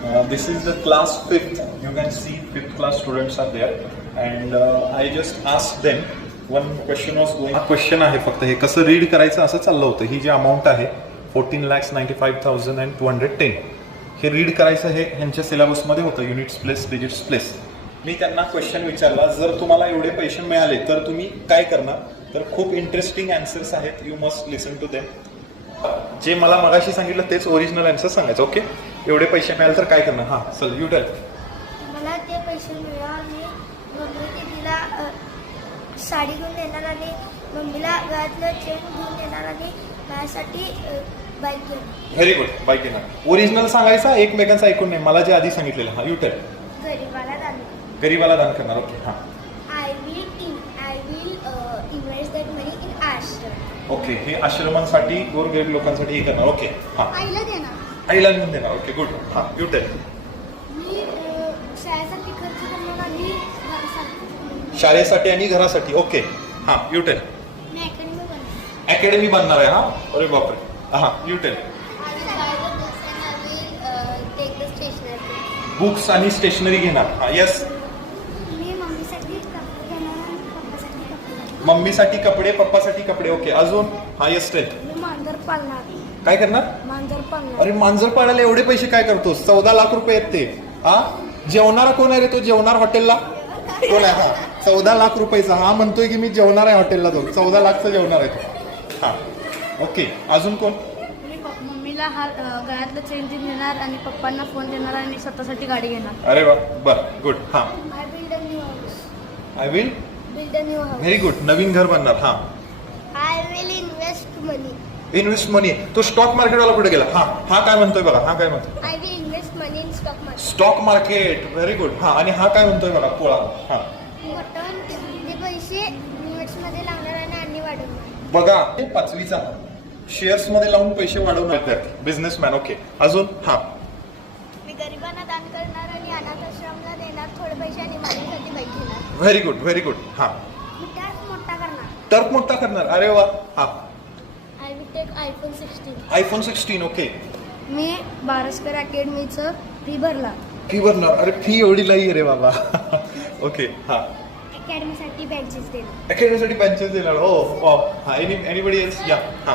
This is the class 5th. You can see 5th class students are there, and I just asked them one question was going. हा question आहे फक्त हे कसं read करायचं असं चाललं होतं. ही जी अमाऊंट आहे 14,95,210 हे रीड करायचं हे ह्यांच्या सिलेबसमध्ये होतं. Units place, digits place. मी त्यांना क्वेश्चन विचारला, जर तुम्हाला एवढे पैसे मिळाले तर तुम्ही काय करणार? तर खूप इंटरेस्टिंग आन्सर्स आहेत. You must listen to them. जे मला मगाशी सांगितलं तेच ओरिजिनल आन्सर सांगायचं. ओके, एवढे पैसे मिळाले तर काय करणार? हां चल यू टेल. मला ते पैसे मिळाले, मम्मी ते तिला साडी घेऊन देणार आणि मम्मीला गळ्यातलं चेन घेऊन देणार आणि माझ्यासाठी बाईक घेणार. व्हेरी गुड, बाईक घेणार. ओरिजिनल सांगायचा, एकमेकांचं ऐकून नाही. मला जे आधी सांगितलेलं. हां यू टेल. गरीबाला दान. गरीबाला दान करणार. ओके हां. I will invest that money in ashram. Okay, हे आश्रमांसाठी गोरगरीब लोकांसाठी हे करणार. ओके हां. आईला देणार. आईला घेऊन देणार. Okay good. हां यू टेल. मी शाळेसाठी खर्च करणार आणि घरासाठी. शाळेसाठी आणि घरासाठी. ओके हां यू टेल. मी अकॅडमी बनणार. अकॅडमी बनणार आहे. हां अरे बापरे. हां यू टेल. बुक्स आणि स्टेशनरी घेणार. हां येस. मी मम्मीसाठी कपडे घेणार आणि पप्पासाठी कपडे. मम्मीसाठी कपडे, पप्पासाठी कपडे. ओके अजून? हां येस टेल. मी मांजर पाळणार. काय करणार? मांजर पाळणार. अरे मांजर पाळायला एवढे पैसे काय करतोस? 14 लाख रुपये आहेत ते. हा जेवणारा कोण आहे रे? तो जेवणार हॉटेलला कोण आहे? हा 14 लाख रुपयाचा. हा म्हणतोय की मी जेवणार आहे हॉटेलला जाऊन. 14 लाखचा जेवणार आहे तो. हा ओके अजून कोण? मी मम्मीला गळ्यातलं चेन देणार आणि पप्पांना फोन देणार आणि स्वतःसाठी गाडी घेणार. अरे वा बर गुड. हा I build a new house. I will. Build a new house. Very good. नवीन घर बांधणार. हा I will invest money. Invest money. तो स्टॉक मार्केटवाला पुढे गेला. हा हा काय म्हणतोय बघा. हा काय म्हणतोय? I will invest money in stock market. Stock market. Very good. हा आणि हा काय म्हणतोय बघा? पोळा. हा मटन ते पैसे इन्व्हेस्टमध्ये लावणार आणि वाढवणार. बघा हे 5वीचा शेअर्स मध्ये लावून पैसे वाढवणार बिझनेसमॅन. ओके अजून? हा मी गरिबांना दान करणार आणि अनाथ आश्रमला देणार थोडे पैसे आणि माझ्यासाठी बाईक घेणार. Very good very good. हा मी टर्फ मोठा करणार. टर्फ मोठा करणार. अरे वा. हा I will take iPhone 16. iPhone 16. Okay. मी बारसकर अकॅडमीचं फी भरला. फी भरणार. अरे फी एवढी नाही रे बाबा. ओके हा. अकॅडमीसाठी बँचेस देणार. अकॅडमीसाठी बेंचेस देणार. हो वा. हा एनीबडी एल्स? या. हा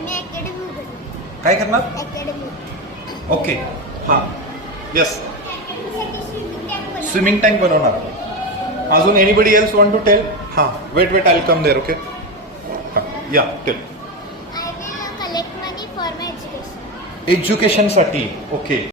मी अकॅडमी उघडणार. काय करणार? अकॅडमी. ओके हा येस. स्विमिंग टँक बनवणार. अजून anybody else want to tell? हा wait I come there. Okay या tell. I will collect money for my education. एज्युकेशनसाठी. ओके